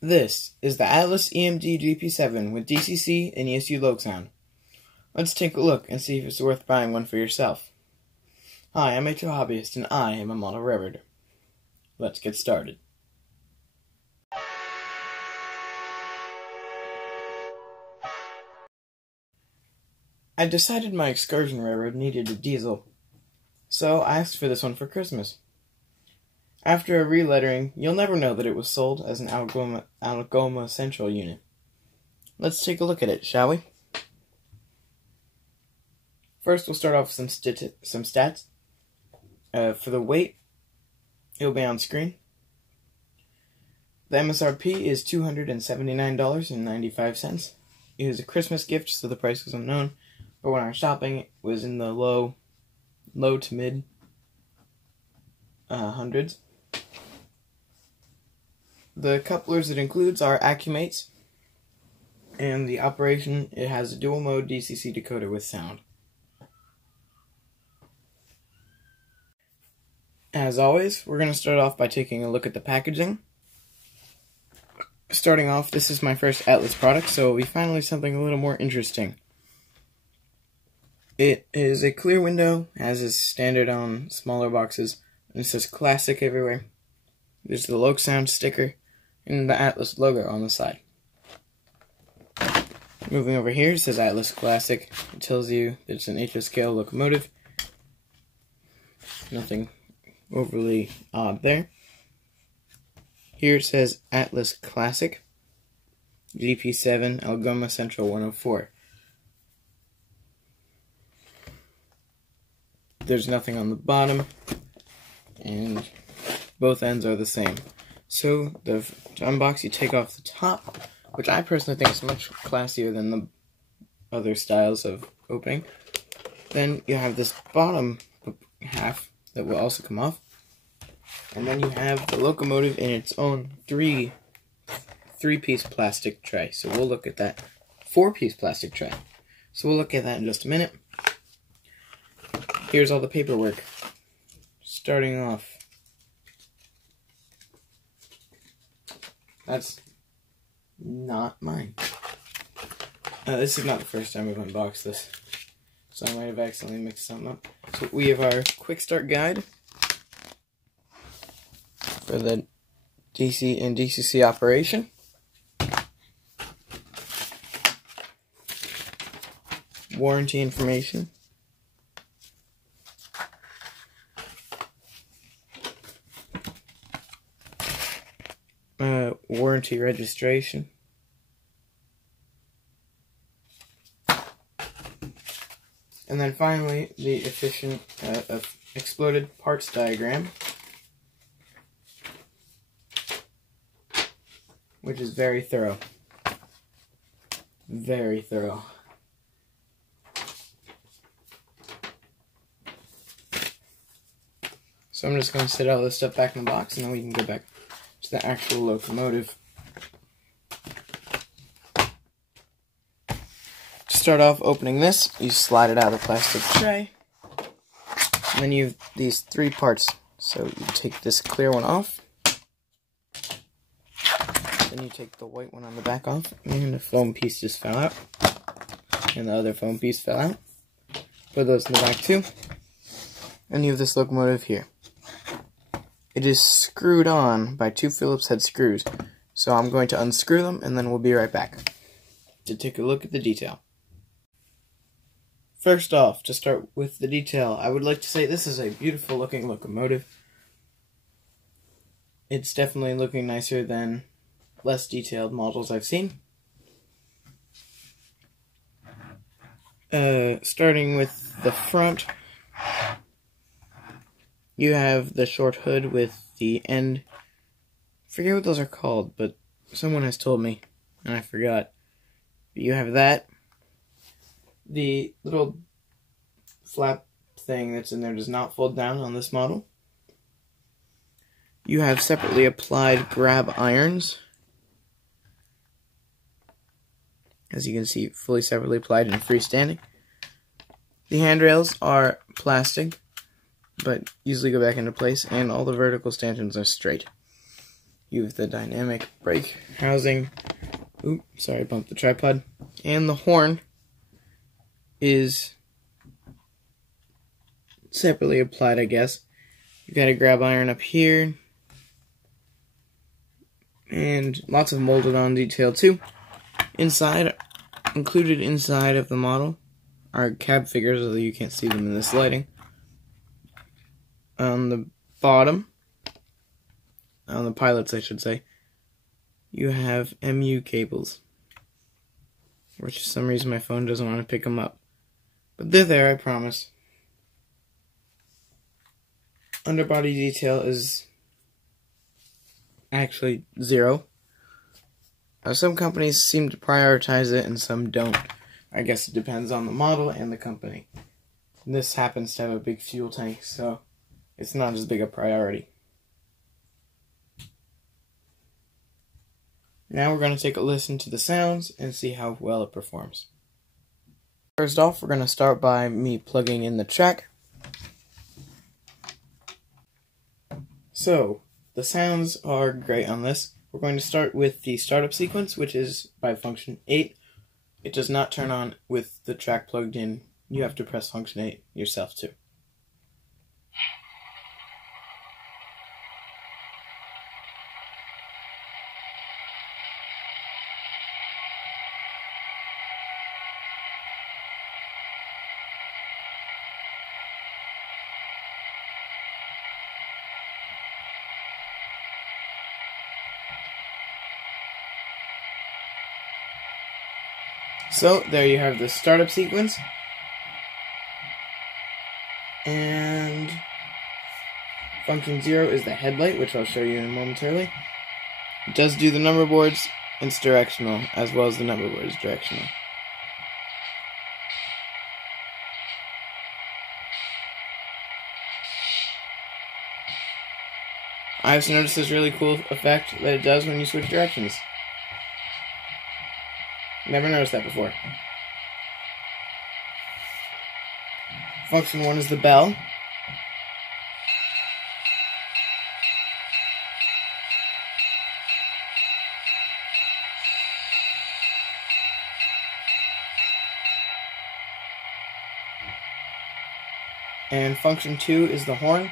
This is the Atlas EMD GP7 with DCC and ESU LokSound. Let's take a look and see if it's worth buying one for yourself. Hi, I'm a hobbyist and I am a model railroader. Let's get started. I decided my excursion railroad needed a diesel, so I asked for this one for Christmas. After a relettering, you'll never know that it was sold as an Algoma Central unit. Let's take a look at it, shall we? First, we'll start off with some stats. For the weight, it'll be on screen. The MSRP is $279.95. It was a Christmas gift, so the price was unknown. But when I was shopping, it was in the low to mid hundreds. The couplers it includes are Accumates, and the operation, it has a dual mode DCC decoder with sound. As always, we're going to start off by taking a look at the packaging. Starting off, this is my first Atlas product, so we finally something a little more interesting. It is a clear window, as is standard on smaller boxes, and it says Classic everywhere. There's the LokSound sticker, and the Atlas logo on the side. Moving over here, it says Atlas Classic. It tells you that it's an HO scale locomotive. Nothing overly odd there. Here it says Atlas Classic, GP7, Algoma Central 104. There's nothing on the bottom, and both ends are the same. So, to unbox, you take off the top, which I personally think is much classier than the other styles of opening. Then you have this bottom half that will also come off. And then you have the locomotive in its own three-piece plastic tray. So we'll look at that. Four-piece plastic tray. So we'll look at that in just a minute. Here's all the paperwork. Starting off. That's not mine. This is not the first time we've unboxed this, so I might have accidentally mixed something up. So we have our quick start guide for the DC and DCC operation. Warranty information. Warranty registration. And then finally, the efficient exploded parts diagram, which is very thorough. Very thorough. So I'm just going to set all this stuff back in the box, and then we can go back to the actual locomotive. To start off opening this, you slide it out of the plastic tray, and then you have these three parts. So you take this clear one off, then you take the white one on the back off, and the foam piece just fell out, and the other foam piece fell out. Put those in the back too, and you have this locomotive here. It is screwed on by two Phillips head screws, so I'm going to unscrew them and then we'll be right back to take a look at the detail. First off, to start with the detail, I would like to say this is a beautiful looking locomotive. It's definitely looking nicer than less detailed models I've seen. Starting with the front, you have the short hood with the end. I forget what those are called, but someone has told me, and I forgot. You have that. The little flap thing that's in there does not fold down on this model. You have separately applied grab irons. As you can see, fully separately applied and freestanding. The handrails are plastic, but usually go back into place, and all the vertical stanchions are straight. You have the dynamic brake housing. Oops, sorry, I bumped the tripod. And the horn is separately applied, I guess. You got a grab iron up here. And lots of molded on detail too. Included inside of the model are cab figures, although you can't see them in this lighting. On the bottom, on the pilots I should say, you have MU cables, which for some reason my phone doesn't want to pick them up. But they're there, I promise. Underbody detail is actually 0. Some companies seem to prioritize it and some don't. I guess it depends on the model and the company. This happens to have a big fuel tank, so it's not as big a priority. Now we're going to take a listen to the sounds and see how well it performs. First off, we're going to start by me plugging in the track. So, the sounds are great on this. We're going to start with the startup sequence, which is by function 8. It does not turn on with the track plugged in. You have to press function 8 yourself too. So, there you have the startup sequence. And function 0 is the headlight, which I'll show you momentarily. It does do the number boards, and it's directional, as well as the number board is directional. I also noticed this really cool effect that it does when you switch directions. Never noticed that before. Function 1 is the bell. And function 2 is the horn.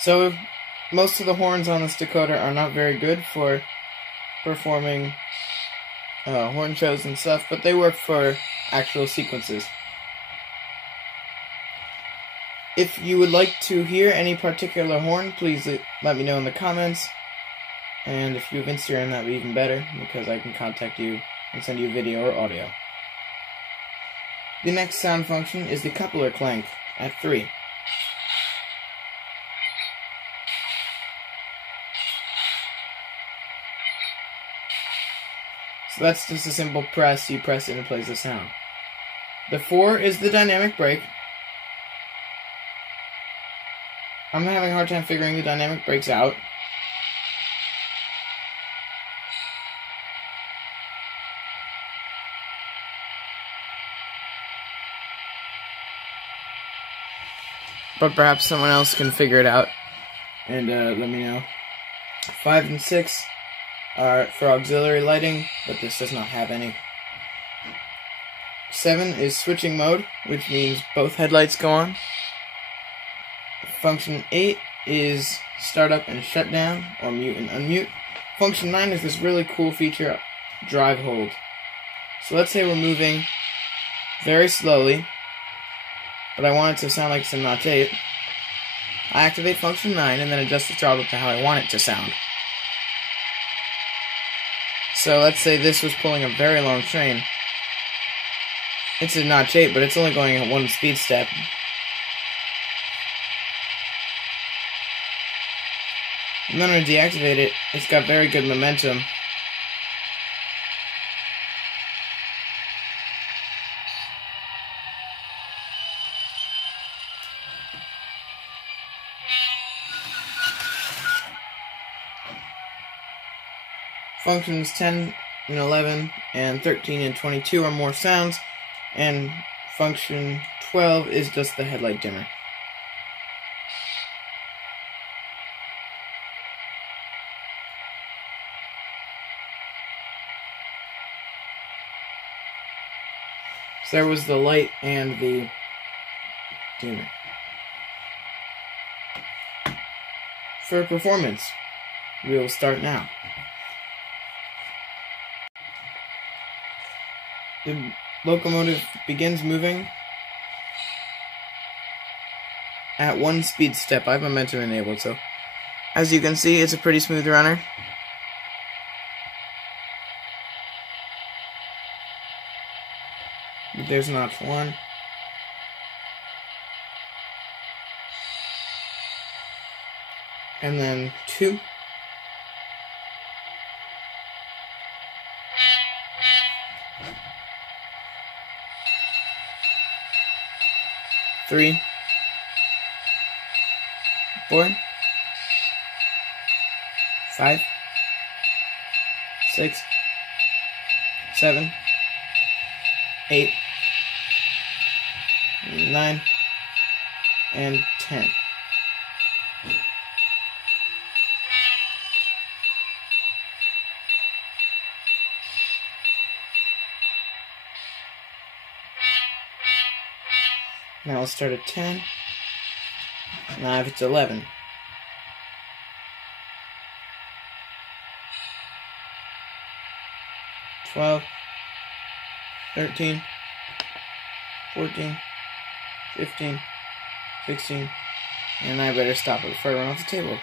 So, most of the horns on this decoder are not very good for performing horn shows and stuff, but they work for actual sequences. If you would like to hear any particular horn, please let me know in the comments. And if you have Instagram, that would be even better, because I can contact you and send you video or audio. The next sound function is the coupler clank at 3. So that's just a simple press. You press it and it plays the sound. The 4 is the dynamic brake. I'm having a hard time figuring the dynamic brakes out. But perhaps someone else can figure it out and let me know. 5 and 6 are for auxiliary lighting, but this does not have any. 7 is switching mode, which means both headlights go on. Function 8 is startup and shutdown, or mute and unmute. Function 9 is this really cool feature, drive hold. So let's say we're moving very slowly, but I want it to sound like it's in notch 8. I activate function 9 and then adjust the throttle to how I want it to sound. So let's say this was pulling a very long train. It's in notch 8, but it's only going at 1 speed step. And then when I deactivate it, it's got very good momentum. Functions 10 and 11 and 13 and 22 are more sounds, and function 12 is just the headlight dimmer. So there was the light and the dimmer. For performance, we will start now. The locomotive begins moving at 1 speed step. I have momentum enabled, so as you can see, it's a pretty smooth runner. There's notch 1. And then 2. 3, 4, 5, 6, 7, 8, 9, and 10. Now let's start at 10. Now if it's 11. 12, 13, 14, 15, 16, and I better stop it before I run off the table.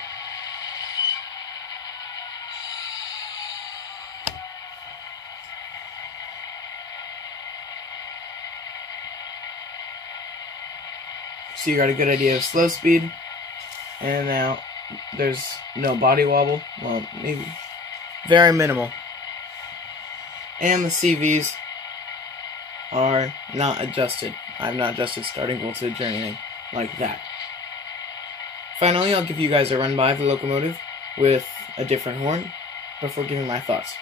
So you got a good idea of slow speed, and now there's no body wobble, well, maybe very minimal. And the CVs are not adjusted. I've not adjusted starting voltage or anything like that. Finally, I'll give you guys a run by of the locomotive with a different horn before giving my thoughts.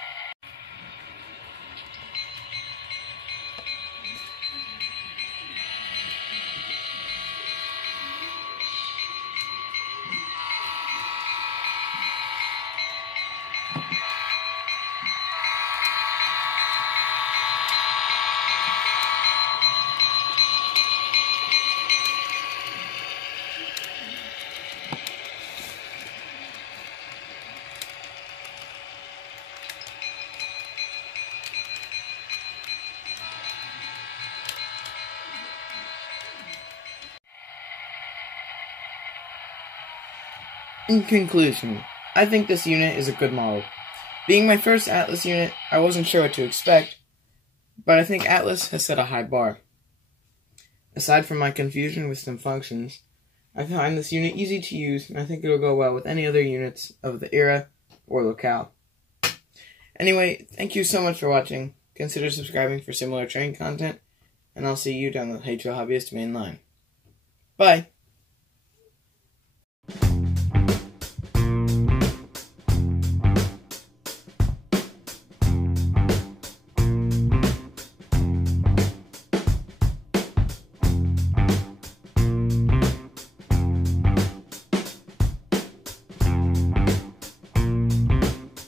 In conclusion, I think this unit is a good model. Being my first Atlas unit, I wasn't sure what to expect, but I think Atlas has set a high bar. Aside from my confusion with some functions, I find this unit easy to use, and I think it'll go well with any other units of the era or locale. Anyway, thank you so much for watching. Consider subscribing for similar train content, and I'll see you down the HL Hobbyist main line. Bye!